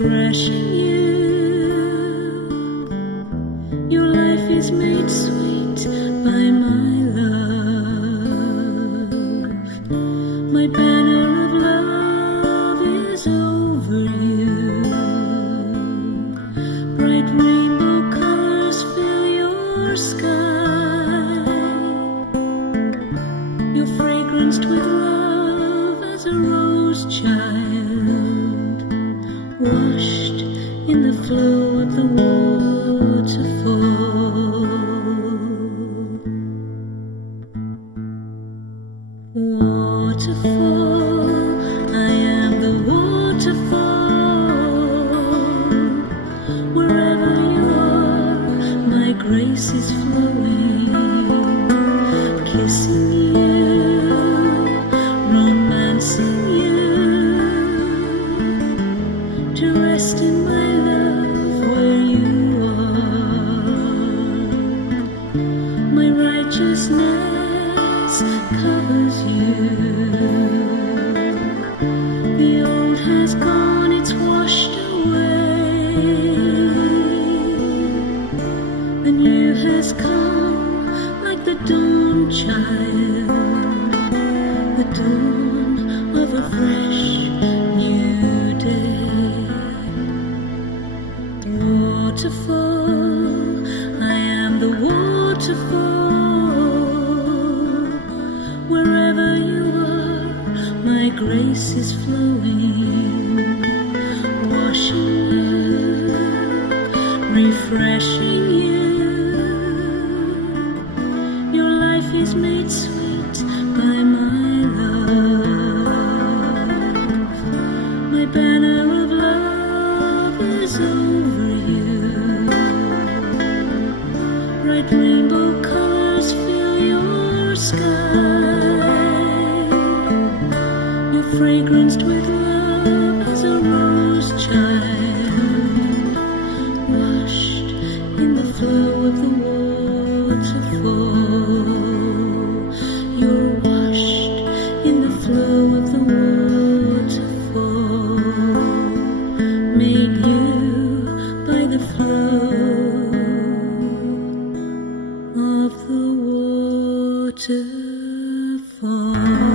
refreshing you. Your life is made sweet by my love. My banner of love is over you. Bright rainbow colors fill your sky. You're fragranced with love as a rose child, washed in the flow of the waterfall. Waterfall, I am the waterfall. Wherever you are, my grace is flowing, kissing you, romancing you, to rest in my love where you are. My righteousness covers you. The old has gone, it's washed away. The new has come like the dawn child, the dawn of a fresh new day. Waterfall, I am the waterfall. Wherever you are, my grace is flowing, washing you, refreshing you. Your life is made sweet by my love. My banner of love is over you. Bright rainbow colors fill your sky. You're fragranced with love as a rose child, washed in the flow of the waterfall. You're washed in the flow of the waterfall, made new by the flow of the waterfall.